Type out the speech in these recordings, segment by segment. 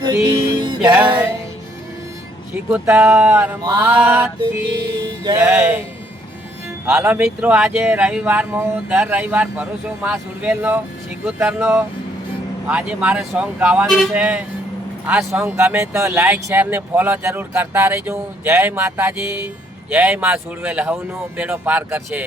કી જય શિકુતર માત કી જય હાલો મિત્રો, આજે રવિવારમાં દર રવિવાર ભરોસો માં સુરવેલનો શિકુતરનો આજે મારે સોંગ ગાવાનું છે. આ સોંગ ગમે તો લાઈક શેર ને ફોલો જરૂર કરતા રહેજો. જય માતાજી, જય માં સુરવેલ હવનો બેડો પાર કરશે.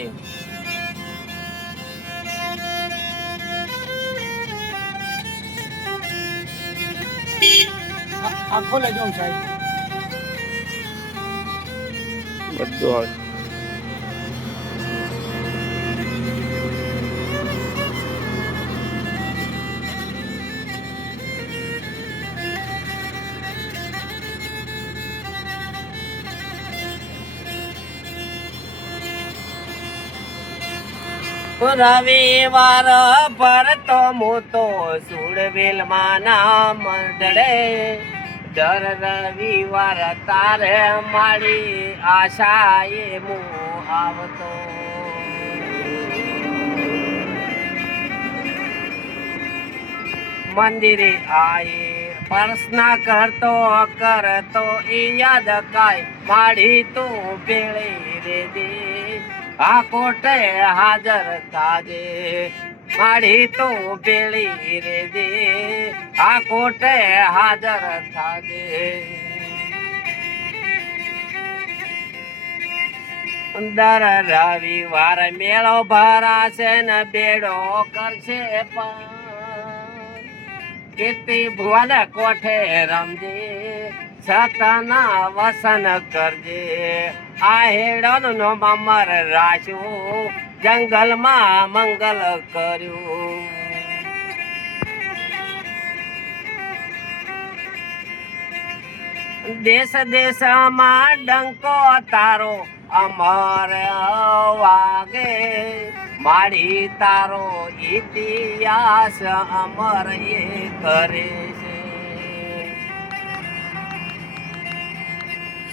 આખો લેજો સાહેબ. બધું આવે રવિવાર પર તો મોતો સુડવેલમાં મંડળે દર રવિવાર તારે મારી આશા એ મો આવતો. મંદિરે આયે, પ્રશ્ના કરતો કરતો એ યાદ કાય, માડી તું પેળે રે દે આ કોટે હાજર થાજે માડી તું પેળી રે દે. આ કોટે હાજર થાજે. દર રવિવાર મેળો ભરાશે ને બેડો કરશે પણ. કીર્તિ ભુવન કોઠે રમજે, સતના વસન કરજે. આ હેડો નો મમર રાખ્યું જંગલમાં મંગલ કર્યું. દેશ દેશમાં ડંકો તારો અમર વાગે. માડી તારો ઇતિહાસ અમર એ કરે.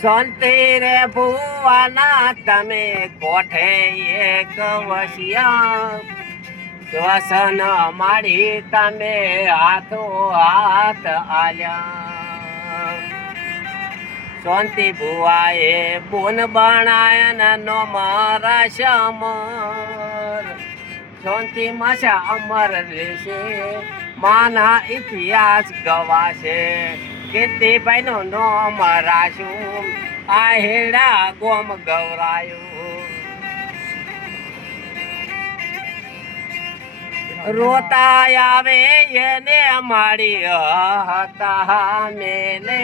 શાંતિ રે ભુવાના, તમે કોઠે એક વસિયા? શ્વસન માડી તમે હાથો હાથ આલ્યા. શાંતિ ભુવાએ બોન બણાયન નો મારા શ્યામર. શાંતિ માશા અમર રહેશે, માના ઇતિહાસ ગવાશે. કીર્તિભાઈ નો નોમ રાશું આ હેડા ગોમ ગૌરાયું રોતા આવે એને માડી હતા મેલે.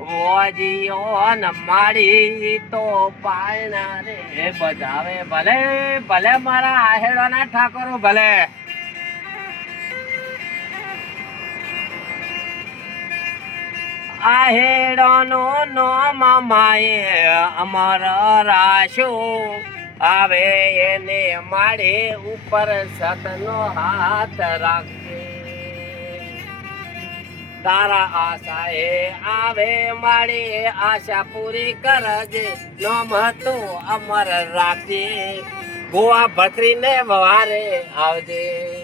વોજીઓન માડી તો પાયના રે બજાવે ભલે ભલે મારા આહેડોના ઠાકોરો ભલે. આહેડો નો નામ માએ અમર રાશો. આવે એને માડે ઉપર સતનો હાથ રાખજે તારા આશાએ આવે મારી આશા પૂરી કરજે. નોમ તું અમર રાખજે. ગોવા ભત્રીને વારે આવજે.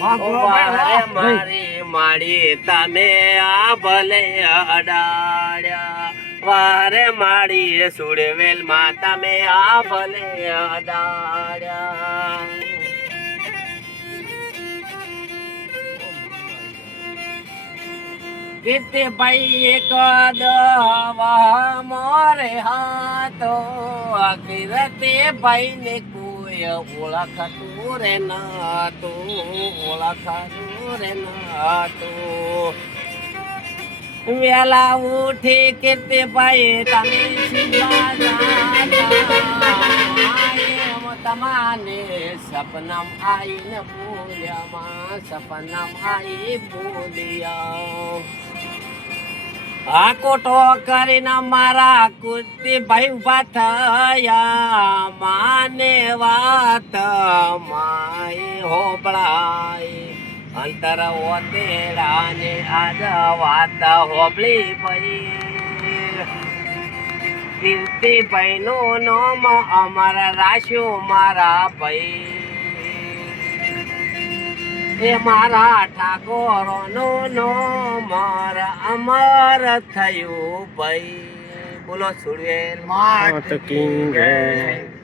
મારી માડી તમે આ ભલે અડાડ્યા. વારે માડી સુડવેલમાં તમે આ ભલે અડાડ્યા. કીર્તિ ભાઈ એક દવા મોરે હાથો. કીર્તિ ભાઈ ને કોઈ ઓળખતું રે નાતું ઓળખતું રે નાતું વેલા ઉઠી કીર્તિ ભાઈ તમે સીધા જાતા તમાને સપનમ આઈને બોલ્યામાં સપનમ આઈ બોલ્યા આ કોટો કરીને મારા કુર્તી ભાઈ ઊભા થયા. માને વાત માય હોબળાય અંતર ઓતેડા ને આજ વાત હોબળી ભાઈ કીર્તિ ભાઈ નું નામ અમારા રાખ્યું મારા ભાઈ. એ મારા ઠાકોરનો નો માર અમર થયું ભાઈ. બોલો સુરવેલ માત કી જય.